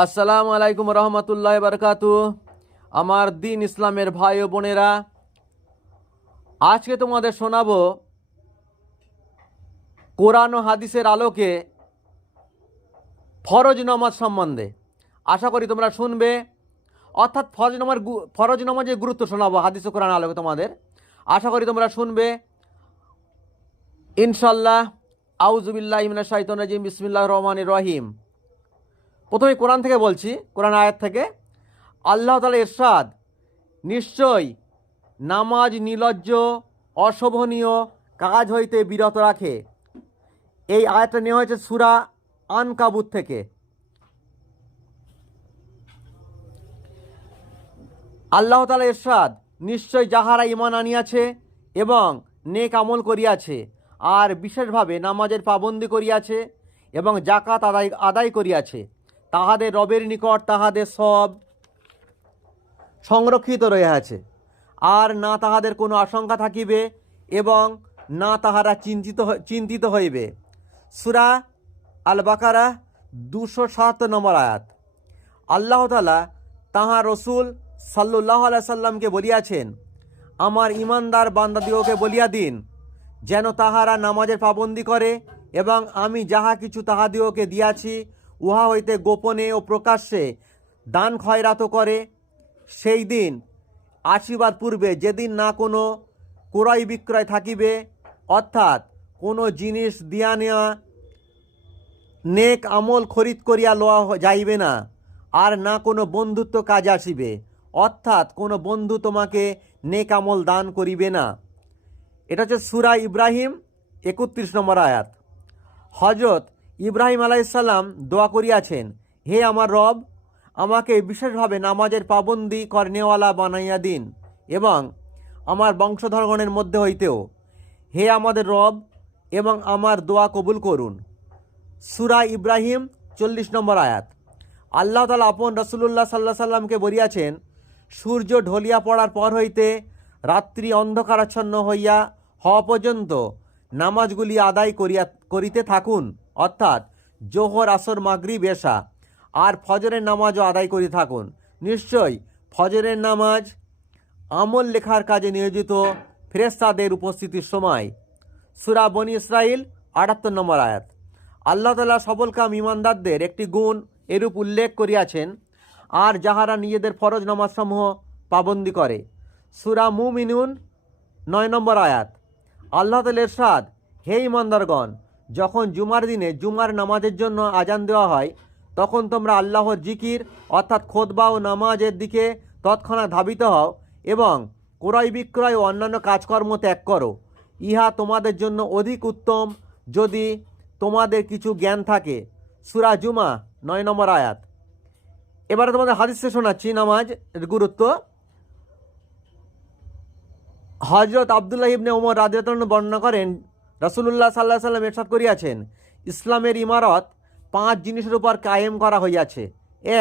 আসসালামু আলাইকুম রহমতুল্লাহ বারকাতু আমার দিন ইসলামের ভাই ও বোনেরা, আজকে তোমাদের শোনাবো কোরআন ও হাদিসের আলোকে ফরজ নমাজ সম্বন্ধে। আশা করি তোমরা শুনবে। অর্থাৎ ফরজ নমাজ ফরজ নমাজের গুরুত্ব শোনাবো হাদিস ও কোরআন আলোকে তোমাদের। আশা করি তোমরা শুনবে। ইনশাল্লাহ আউজুবিল্লাহ ইমিনা শাহিতন রাজিম বিসমিল্লাহ রহমান রহিম। প্রথমে কোরআন থেকে বলছি, কোরআন আয়াত থেকে। আল্লাহ তালা এরশাদ নিশ্চয় নামাজ নিলজ্জ, অশোভনীয় কাজ হইতে বিরত রাখে। এই আয়াতটা নেওয়া হয়েছে সুরা আন কাবুত থেকে। আল্লাহ তালা এরশাদ নিশ্চয় যাহারা ইমান আনিয়াছে এবং নেক আমল করিয়াছে, আর বিশেষভাবে নামাজের পাবন্দি করিয়াছে এবং জাকাত আদায় আদায় করিয়াছে। তাহাদের রবের নিকট তাহাদের সব সংরক্ষিত রহিয়াছে। আর না তাহাদের কোনো আশঙ্কা থাকিবে এবং না তাহারা চিন্তিত চিন্তিত হইবে। সুরা আল বাকারা দুশো সাত নম্বর আয়াত। আল্লাহ তালা তাহার রসুল সাল্লাহ আলাই সাল্লামকে বলিয়াছেন, আমার ইমানদার বান্দাদিওকে বলিয়া দিন, যেন তাহারা নামাজের পাবন্দি করে এবং আমি যাহা কিছু তাহাদিওকে দিয়াছি উহা হইতে গোপনে ও প্রকাশ্যে দান খয়রাত করে। সেই দিন, আশীর্বাদ পূর্বে যেদিন না কোনো ক্রয় বিক্রয় থাকিবে, অর্থাৎ কোনো জিনিস দিয়া নেওয়া নেক আমল খরিদ করিয়া লওয়া যাইবে না, আর না কোনো বন্ধুত্ব কাজ আসিবে, অর্থাৎ কোনো বন্ধু তোমাকে নেক আমল দান করিবে না। এটা হচ্ছে সুরা ইব্রাহিম একত্রিশ নম্বর আয়াত। হজরত ইব্রাহিম আলাইসাল্লাম দোয়া করিয়াছেন, হে আমার রব, আমাকে বিশেষভাবে নামাজের পাবন্দি করনেওয়ালা বানাইয়া দিন এবং আমার বংশধরগণের মধ্যে হইতেও, হে আমাদের রব, এবং আমার দোয়া কবুল করুন। সুরা ইব্রাহিম চল্লিশ নম্বর আয়াত। আল্লাহ তালা আপন রসুল্লাহ সাল্লাহ সাল্লামকে বলিয়াছেন, সূর্য ঢলিয়া পড়ার পর হইতে রাত্রি অন্ধকারাচ্ছন্ন হইয়া হওয়া পর্যন্ত নামাজগুলি আদায় করিয়া, করিতে থাকুন। অর্থাৎ জোহর, আসর মাগরি বেশা আর ফজরের নামাজও আদায় করি থাকুন। নিশ্চয় ফজরের নামাজ আমল লেখার কাজে নিয়োজিত ফেরেস্তাদের উপস্থিতির সময়। সুরা বনি ইসরাইল আটাত্তর নম্বর আয়াত। আল্লাহ তালা সবলকাম ইমানদারদের একটি গুণ এরূপ উল্লেখ করিয়াছেন, আর যাহারা নিজেদের ফরজ নামাজসমূহ পাবন্দি করে। সুরা মুমিনুন, নয় নম্বর আয়াত। আল্লাহ তালের সাদ হে ইমানদারগণ যখন জুমার দিনে জুমার নামাজের জন্য আজান দেওয়া হয়, তখন তোমরা আল্লাহর জিকির, অর্থাৎ খোদবা ও নামাজের দিকে তৎক্ষণাৎ ধাবিত হও এবং ক্রয় বিক্রয় ও অন্যান্য কাজকর্ম ত্যাগ করো। ইহা তোমাদের জন্য অধিক উত্তম যদি তোমাদের কিছু জ্ঞান থাকে। সুরা জুমা, নয় নম্বর আয়াত। এবারে তোমাদের হাদিসে শোনাচ্ছি নামাজ, এর গুরুত্ব। হজরত আবদুল্লাহ ইবনে ওমর রাদিয়াতুল্লাহ বর্ণনা করেন রাসূলুল্লাহ সাল্লাহ সাল্লাম এরশাদ করিয়াছেন, ইসলামের ইমারত পাঁচ জিনিসের উপর কায়েম করা হইয়াছে।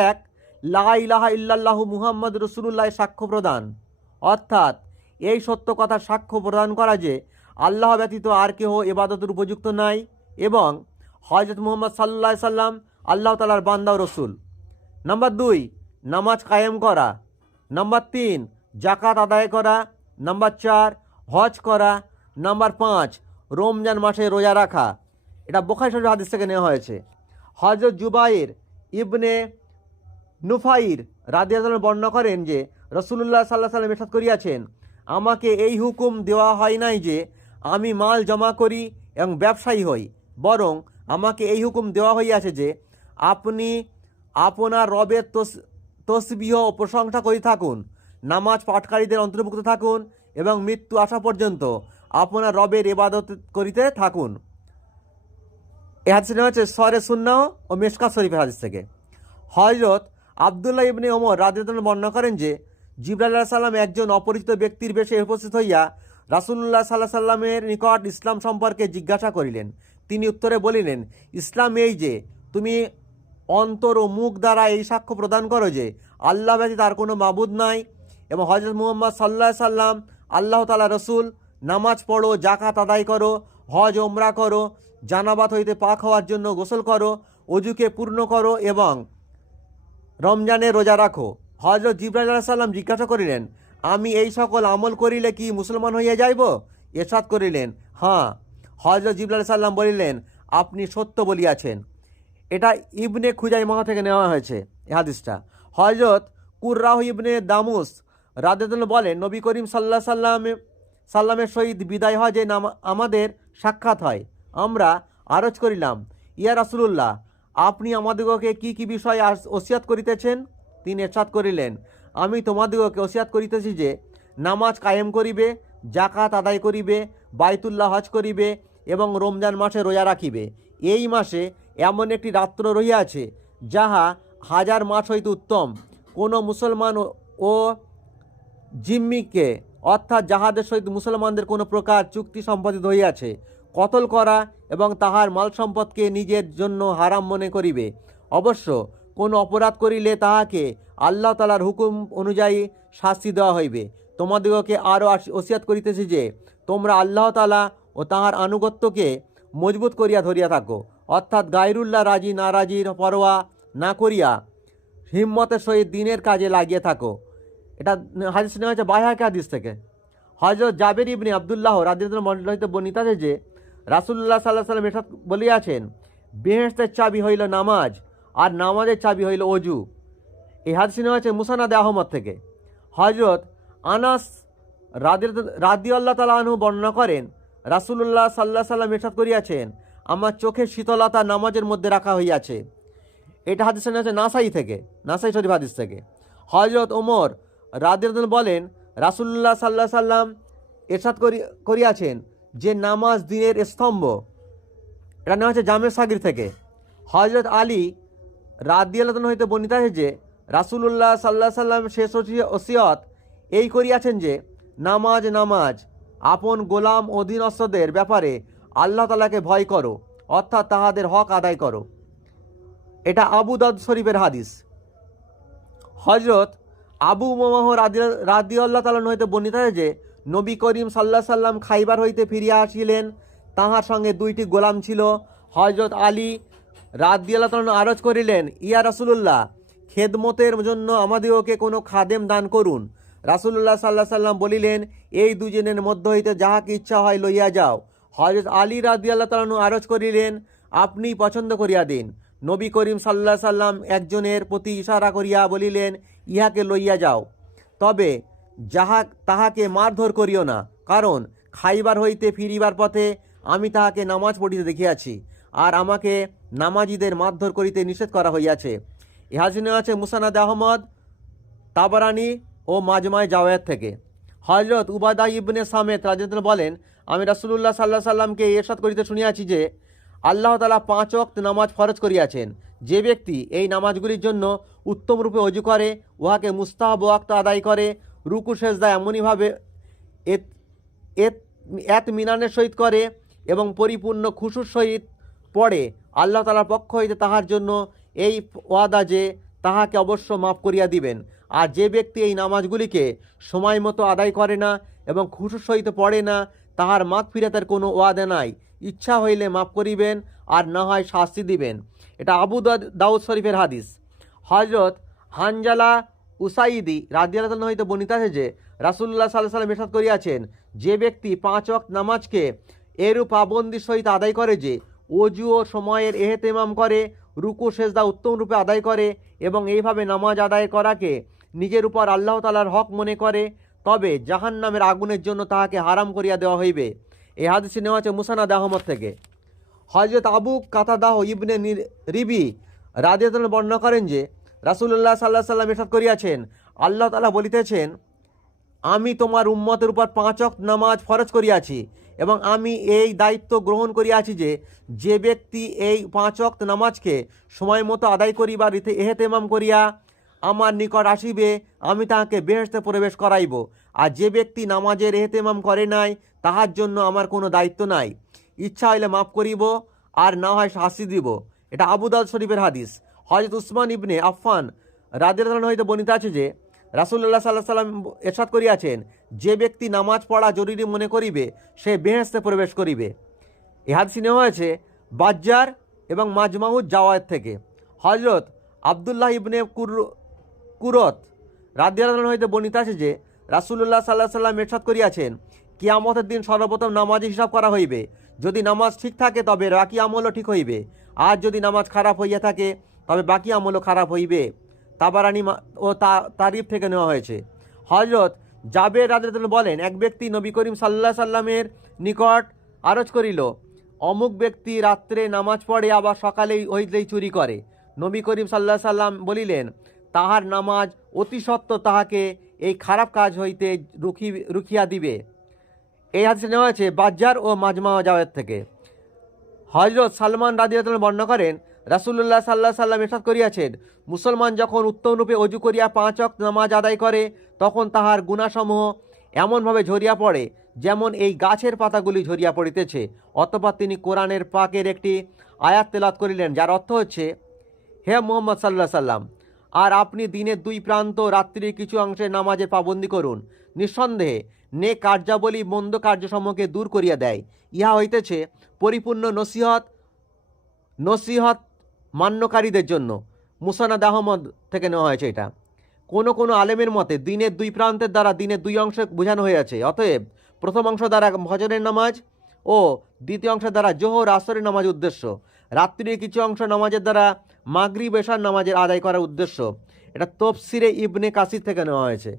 এক, লা ইলাহা ইল্লাল্লাহু মুহাম্মদ রসুলুল্লাহ সাক্ষ্য প্রদান। অর্থাৎ এই সত্য কথা সাক্ষ্য প্রদান করা যে আল্লাহ ব্যতীত আর কেহ এবাদতের উপযুক্ত নাই এবং হজরত মুহাম্মদ সাল্লাহ সাল্লাম আল্লাহ তালার বান্দা রসুল। নাম্বার দুই, নামাজ কায়েম করা। নাম্বার তিন জাকাত আদায় করা। নাম্বার চার, হজ করা। নাম্বার পাঁচ রমজান মাসে রোজা রাখা। এটা বোখাই শরীফ হাদিস থেকে নেওয়া হয়েছে। হজরত জুবাইর ইবনে নুফাইর রাদিয়াল বর্ণনা করেন যে রসুল্লাহ সাল্লাহ সাল্লাম এরশাদ করিয়াছেন, আমাকে এই হুকুম দেওয়া হয় নাই যে, আমি মাল জমা করি এবং ব্যবসায়ী হই। বরং আমাকে এই হুকুম দেওয়া হইয়াছে যে, আপনি আপনার রবের তস, তসবিহ প্রশংসা করে থাকুন, নামাজ পাঠকারীদের অন্তর্ভুক্ত থাকুন এবং মৃত্যু আসা পর্যন্ত আপনার রবের ইবাদত করিতে থাকুন। এ হাদিসটি নেওয়া হচ্ছে সরে সুন্নাহ ও মেশকা শরীফের হাদিস থেকে। হজরত আবদুল্লাহ ইবনে ওমর রাজিউদ্দিন বর্ণনা করেন যে জিব্রাল্লাহ সাল্লাম একজন অপরিচিত ব্যক্তির বেশে উপস্থিত হইয়া রাসূলুল্লাহ সাল্লাহ সাল্লামের নিকট ইসলাম সম্পর্কে জিজ্ঞাসা করিলেন। তিনি উত্তরে বলিলেন, ইসলাম এই যে, তুমি অন্তর ও মুখ দ্বারা এই সাক্ষ্য প্রদান করো যে, আল্লাহ ব্যতীত আর কোনো মাবুদ নাই এবং হজরত মুহম্মদ সাল্লাহ সাল্লাম আল্লাহ তালা রসুল নামাজ পড়ো জাকাত আদায় করো, হজ ওমরা করো, জানাবাত হইতে পাক হওয়ার জন্য গোসল করো, অজুকে পূর্ণ করো এবং রমজানে রোজা রাখো। হজরত জিব্রাইল সাল্লাম জিজ্ঞাসা করিলেন, আমি এই সকল আমল করিলে কি মুসলমান হইয়া যাইব? এরশাদ করিলেন হ্যাঁ। হজরত জিব্রাইল সাল্লাম বলিলেন, আপনি সত্য বলিয়াছেন। এটা ইবনে খুজাই মহা থেকে নেওয়া হয়েছে এ হাদিসটা। হজরত কুর্রাহ ইবনে দামুস রাদেদুল বলেন, নবী করিম সাল্লাহ সাল্লাম সাল্লামের সহিত বিদায় হয় যে নাম আমাদের সাক্ষাৎ হয়। আমরা আরজ করিলাম, ইয়া রাসুলুল্লাহ, আপনি আমাদিগকে কি কি বিষয়ে ওসিয়াত করিতেছেন? তিনি এরশাদ করিলেন, আমি তোমাদিগকে ওসিয়াত করিতেছি যে, নামাজ কায়েম করিবে জাকাত আদায় করিবে, বাইতুল্লাহ হজ করিবে এবং রমজান মাসে রোজা রাখিবে। এই মাসে এমন একটি রাত্র রহিয়াছে যাহা হাজার মাস হইতে উত্তম। কোনো মুসলমান ও জিম্মিকে অর্থাৎ যাহাদের সহিত মুসলমানদের কোনো প্রকার চুক্তি সম্পাদিত হইয়াছে। কতল করা এবং তাহার মাল সম্পদকে নিজের জন্য হারাম মনে করিবে। অবশ্য কোনো অপরাধ করিলে তাহাকে আল্লাহ তালার হুকুম অনুযায়ী শাস্তি দেওয়া হইবে। তোমাদিগকে আরও ওসিয়াত করিতেছি যে, তোমরা আল্লাহ তালা ও তাহার আনুগত্যকে মজবুত করিয়া ধরিয়া থাকো। অর্থাৎ গায়রুল্লাহ রাজি নারাজির পরোয়া না করিয়া হিম্মতের সহিত দিনের কাজে লাগিয়ে থাকো। এটা হাদিস নেওয়া হয়েছে বাইহাকে হাদিস থেকে। হজরত জাবের ইবনি আবদুল্লাহ রাজিন্দ্র মন্ডল হইতে বর্ণিত আছে যে রাসুল্লাহ সাল্লাহ সাল্লাম এসব বলিয়াছেন বেহেস্তের চাবি হইল নামাজ, আর নামাজের চাবি হইল অজু এই হাদিস নেওয়া হয়েছে মুসানাদ আহমদ থেকে। হজরত আনাস রাদি আল্লাহ তালা আনহু বর্ণনা করেন রাসুল্লাহ সাল্লাহ সাল্লাম এরশাদ করিয়াছেন, আমার চোখের শীতলতা নামাজের মধ্যে রাখা হইয়াছে। এটা হাদিস নেওয়া হচ্ছে নাসাই থেকে, নাসাই শরীফ হাদিস থেকে। হজরত ওমর রাদিয়াল বলেন রাসুল্লাহ সাল্লাহ সাল্লাম এরশাদ করি, করিয়াছেন যে নামাজ দিনের স্তম্ভ, এটা নেওয়া হচ্ছে জামের সাগির থেকে। হজরত আলী রাদিয়ালতন হইতে বর্ণিত আছে যে, রাসুলুল্লাহ সাল্লাহ সাল্লাম শেষ ওসি- ওসিয়ত এই করিয়াছেন যে, নামাজ নামাজ, আপন গোলাম অধীনস্থদের ব্যাপারে আল্লাহ তালাকে ভয় করো, অর্থাৎ তাহাদের হক আদায় করো। এটা আবু শরীফের হাদিস। হজরত আবু মোমাহ রাদি আল্লাহ তালন হইতে বর্ণিত যে, নবী করিম সাল্লাহ সাল্লাম খাইবার হইতে ফিরিয়া আসিলেন। তাহার সঙ্গে দুইটি গোলাম ছিল। হজরত আলী রাদি আল্লাহ তালন আরজ করিলেন, ইয়া রাসুলুল্লাহ, খেদমতের জন্য আমাদিওকে কোনো খাদেম দান করুন। রাসুলুল্লাহ সাল্লাহ সাল্লাম বলিলেন, এই দুজনের মধ্য হইতে যাহাকে ইচ্ছা হয় লইয়া যাও। হজরত আলী রাদি আল্লাহ তালন আরজ করিলেন আপনি পছন্দ করিয়া দিন। নবী করিম সাল্লাহ সাল্লাম একজনের প্রতি ইশারা করিয়া বলিলেন, ইহাকে লইয়া যাও। তবে যাহা তাহাকে মারধর করিও না, কারণ খাইবার হইতে ফিরিবার পথে আমি তাহাকে নামাজ পড়িতে দেখিয়াছি, আর আমাকে নামাজিদের মারধর করিতে নিষেধ করা হইয়াছে। ইহাজিনে আছে মুসানাদ আহমদ, তাবারানি ও মাজমায় জাওয়াত থেকে। হজরত উবাদা ইবনে সামেত রাজেন্দ্র বলেন, আমি রাসুলুল্লাহ সাল্লাহ সাল্লামকে এরশাদ করিতে শুনিয়াছি যে আল্লাহ তালা পাঁচ ওয়াক্ত নামাজ ফরজ করিয়াছেন। যে ব্যক্তি এই নামাজগুলির জন্য উত্তম রূপে অজু করে, উহাকে মুস্তাহাব ওয়াক্ত আদায় করে, রুকু সেজদা এমনইভাবে এত এত মিনানের সহিত করে এবং পরিপূর্ণ খুশুর সহিত পড়ে, আল্লাহ তালার পক্ষ হইতে তাহার জন্য এই ওয়াদা যে তাহাকে অবশ্য মাফ করিয়া দিবেন। আর যে ব্যক্তি এই নামাজগুলিকে সময় মতো আদায় করে না এবং খুশুর সহিত পড়ে না তাহার মাঘ ফিরাতের কোনো ওয়াদে নাই। ইচ্ছা হইলে মাফ করিবেন, আর না হয় শাস্তি দিবেন। এটা আবু দাউদ শরীফের হাদিস। হজরত হানজালা উসাইদি রাদিয়াল হইতে বর্ণিত আছে যে রাসুল্লাহ সাল্লাহ সাল্লাম এরশাদ করিয়াছেন, যে ব্যক্তি পাঁচ ওয়াক্ত নামাজকে এরূপ পাবন্দির সহিত আদায় করে যে, অজু ও সময়ের এহেতেমাম করে, রুকু, সেজদা উত্তম রূপে আদায় করে এবং এইভাবে নামাজ আদায় করাকে নিজের উপর আল্লাহ তালার হক মনে করে তবে জাহান নামের আগুনের জন্য তাহাকে হারাম করিয়া দেওয়া হইবে। এই হাদিসে নেওয়া আছে মুসানাদ আহমদ থেকে। হজরত আবু কাতাদাহ ইবনে রিবি রাদিয়াতুল বর্ণনা করেন যে, রাসূলুল্লাহ সাল্লাহ সাল্লাম এরশাদ করিয়াছেন, আল্লাহ তালা বলিতেছেন, আমি তোমার উম্মতের উপর পাঁচ ওয়াক্ত নামাজ ফরজ করিয়াছি এবং আমি এই দায়িত্ব গ্রহণ করিয়াছি যে যে ব্যক্তি এই পাঁচ ওয়াক্ত নামাজকে সময় মতো আদায় করিবা রীতি এহেতেমাম করিয়া আমার নিকট আসিবে, আমি তাহাকে বেহেশতে প্রবেশ করাইব। আর যে ব্যক্তি নামাজের এহেতেমাম করে নাই, তাহার জন্য আমার কোনো দায়িত্ব নাই। ইচ্ছা হইলে মাফ করিব, আর না হয় শাস্তি দিব। এটা আবুদাল শরীফের হাদিস। হজরত উসমান ইবনে আফফান রাদের হইতে বর্ণিত আছে যে রাসুল্লাহ সাল্লাহ সাল্লাম এরশাদ করিয়াছেন, যে ব্যক্তি নামাজ পড়া জরুরি মনে করিবে, সে বেহেস্তে প্রবেশ করিবে। এ হাদিস নেওয়া হয়েছে, বাজ্জার এবং মাজমাহুদ জাওয়াত থেকে। হজরত আবদুল্লাহ ইবনে কুর কুরত। রাদিয়াল হইতে বর্ণিত আছে যে রাসুল্লাহ সাল্লাহ সাল্লাম এরশাদ করিয়াছেন, কিয়ামতের দিন সর্বপ্রথম নামাজ হিসাব করা হইবে। যদি নামাজ ঠিক থাকে, তবে বাকি আমলও ঠিক হইবে। আর যদি নামাজ খারাপ হইয়া থাকে, তবে বাকি আমলও খারাপ হইবে। তাবারানি ও তা- তারিফ থেকে নেওয়া হয়েছে। হজরত জাবের রাদিয়াল বলেন, এক ব্যক্তি নবী করিম সাল্লাহ সাল্লামের নিকট আরজ করিল, অমুক ব্যক্তি রাত্রে নামাজ পড়ে আবার সকালেই হইতেই চুরি করে। নবী করিম সাল্লাহ সাল্লাম বলিলেন তাহার নামাজ অতি সত্ত্ব তাহাকে এই খারাপ কাজ হইতে রুখি, রুখিয়া দিবে। এই হাদিসে নেওয়া আছে, বাজ্জার ও মাজমা জাওয়াত থেকে। হজরত সালমান রাদিয়াতুল বর্ণনা করেন, রাসূলুল্লাহ সাল্লাহ সাল্লাম এরশাদ করিয়াছেন, মুসলমান যখন উত্তমরূপে অজু করিয়া পাঁচ অক্ত নামাজ আদায় করে, তখন তাহার গুণাসমূহ এমনভাবে ঝরিয়া পড়ে যেমন এই গাছের পাতাগুলি ঝরিয়া পড়িতেছে, অতপর তিনি কোরআনের পাকের একটি আয়াত তেলাত করিলেন, যার অর্থ হচ্ছে, হে মোহাম্মদ সাল্লাহ সাল্লাম আর আপনি দিনের দুই প্রান্ত রাত্রির কিছু অংশে নামাজের পাবন্দি করুন। নিঃসন্দেহে নে কার্যাবলী মন্দ কার্যসমূহকে দূর করিয়া দেয়। ইহা হইতেছে পরিপূর্ণ নসিহত নসিহত মান্যকারীদের জন্য। মুসানাদ আহমদ থেকে নেওয়া হয়েছে এটা। কোনো কোনো আলেমের মতে দিনের দুই প্রান্তের দ্বারা দিনের দুই অংশ বোঝানো হয়েছে অতএব, প্রথম অংশ দ্বারা ভজনের নামাজ ও দ্বিতীয় অংশ দ্বারা জোহর, আসরের নামাজ উদ্দেশ্য। রাত্রির কিছু অংশ নামাজের দ্বারা মাগরি বেশার নামাজের আদায় করার উদ্দেশ্য। এটা তফসিরে ইবনে কাসির থেকে নেওয়া হয়েছে।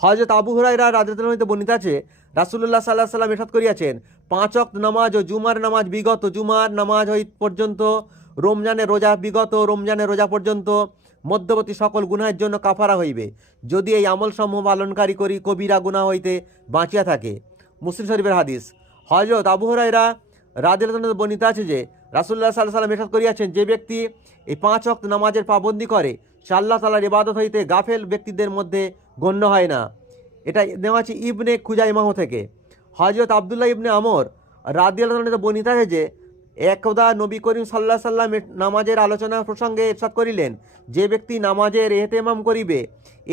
হজরত আবু হুরাইরা রাজের হইতে বর্ণিত আছে রাসুল্লাহ সাল্লাহ সাল্লাম এরশাদ করিয়াছেন, পাঁচ অক্ত নামাজ ও জুমার নামাজ বিগত জুমার নামাজ হই পর্যন্ত, রমজানের রোজা বিগত রমজানের রোজা পর্যন্ত, মধ্যবর্তী সকল গুনাহের জন্য কাফারা হইবে। যদি এই আমল সমূহ পালনকারী করি, কবিরা গুনাহ হইতে বাঁচিয়া থাকে। মুসলিম শরীফের হাদিস। হজরত আবু হুরাইরা রাদিল বর্ণিত আছে যে রাসুল্লাহ সাল্লাহ সাল্লাম এরশাদ করিয়াছেন, যে ব্যক্তি এই পাঁচ অক্ত নামাজের পাবন্দি করে সে আল্লাহ তালার ইবাদত হইতে গাফেল ব্যক্তিদের মধ্যে গণ্য হয় না। এটা নেওয়া আছে ইবনে খুজা খুজাইমাহ থেকে। হজরত আবদুল্লাহ ইবনে আমর রাদিয়াল বর্ণিত আছে যে, একদা নবী করিম সাল্লাহ সাল্লাম নামাজের আলোচনা প্রসঙ্গে এরশাদ করিলেন, যে ব্যক্তি নামাজের এহতেমাম করিবে,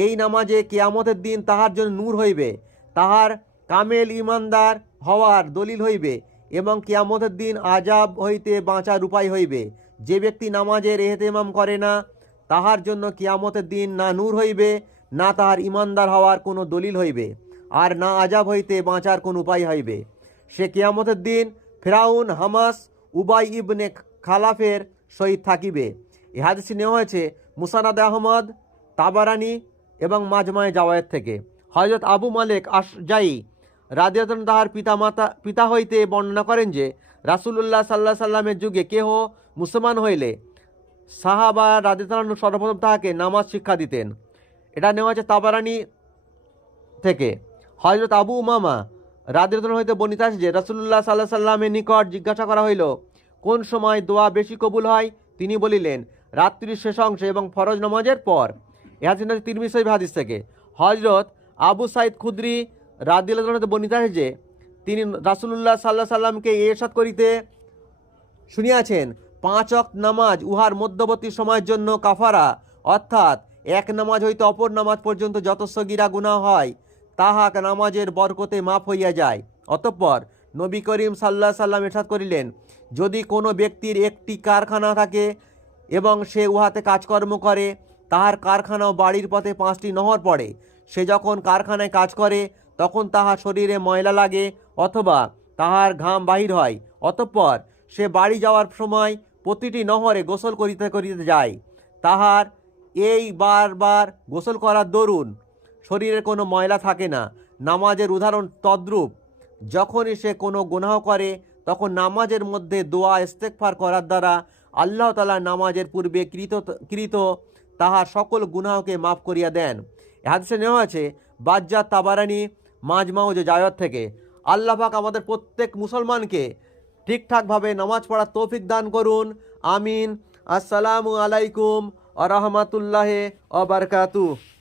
এই নামাজে কেয়ামতের দিন তাহার জন্য নূর হইবে, তাহার কামেল ইমানদার হওয়ার দলিল হইবে এবং কেয়ামতের দিন আজাব হইতে বাঁচার উপায় হইবে। যে ব্যক্তি নামাজের এহতেমাম করে না, তাহার জন্য কিয়ামতের দিন না নূর হইবে, না তাহার ইমানদার হওয়ার কোনো দলিল হইবে, আর না আজাব হইতে বাঁচার কোন উপায় হইবে। সে কিয়ামতের দিন ফেরাউন, হামাস, উবাই ইবনে খালাফের সহিত থাকিবে। এ নেওয়া হয়েছে মুসানাদ আহমদ, তাবারানি এবং মাজমায় জাওয়ায়ের থেকে। হজরত আবু মালেক আশজাই রাদিয়াতন তাহার পিতা মাতা, পিতা হইতে বর্ণনা করেন যে, রাসূলুল্লাহ সাল্লাহ সাল্লামের যুগে কেহ মুসলমান হইলে সাহাবা রাদিতালানু সর্বপ্রথম তাহাকে নামাজ শিক্ষা দিতেন। এটা নেওয়া হচ্ছে তাবারানি থেকে। হজরত আবু উমামা রাদিতালান হইতে বর্ণিত আছে যে, রাসূলুল্লাহ সাল্লাহ সাল্লামের নিকট জিজ্ঞাসা করা হইল, কোন সময় দোয়া বেশি কবুল হয়? তিনি বলিলেন, রাত্রির শেষ অংশে এবং ফরজ নামাজের পর। এ হাদিস তিরমিজি হাদিস থেকে। হজরত আবু সাইদ খুদ্রি রাদিয়াল্লাহু বর্ণিত আছে যে তিনি রাসূলুল্লাহ সাল্লাহ সাল্লামকে এরশাদ করিতে শুনিয়াছেন, পাঁচ অক্ত নামাজ উহার মধ্যবর্তী সময়ের জন্য কাফারা, অর্থাৎ এক নামাজ হইতে অপর নামাজ পর্যন্ত যত সগিরা গুনাহ হয় তাহা নামাজের বরকতে মাফ হইয়া যায়। অতঃপর নবী করিম সাল্লাহ সাল্লাম এরশাদ করিলেন, যদি কোনো ব্যক্তির একটি কারখানা থাকে এবং সে উহাতে কাজকর্ম করে, তাহার কারখানা বাড়ির পথে পাঁচটি নহর পড়ে, সে যখন কারখানায় কাজ করে তখন তাহার শরীরে ময়লা লাগে অথবা তাহার ঘাম বাহির হয়। অতঃপর সে বাড়ি যাওয়ার সময় প্রতিটি নহরে গোসল করিতে করিতে যায়। তাহার এই বারবার গোসল করার দরুন শরীরে কোনো ময়লা থাকে না। নামাজের উদাহরণ তদ্রূপ, যখনই সে কোনো গুনাহ করে, তখন নামাজের মধ্যে দোয়া ইস্তেকফার করার দ্বারা আল্লাহ তালা নামাজের পূর্বে কৃত কৃত তাহার সকল গুনাহকে মাফ করিয়া দেন। হাদিসে নেওয়া আছে বাজ্জাত তাবারানি মাজমাউজ জায়গার থেকে। আল্লাহ পাক আমাদের প্রত্যেক মুসলমানকে ঠিকঠাকভাবে নামাজ পড়ার তৌফিক দান করুন। আমিন। আসসালামু আলাইকুম আ রহমতুল্লাহ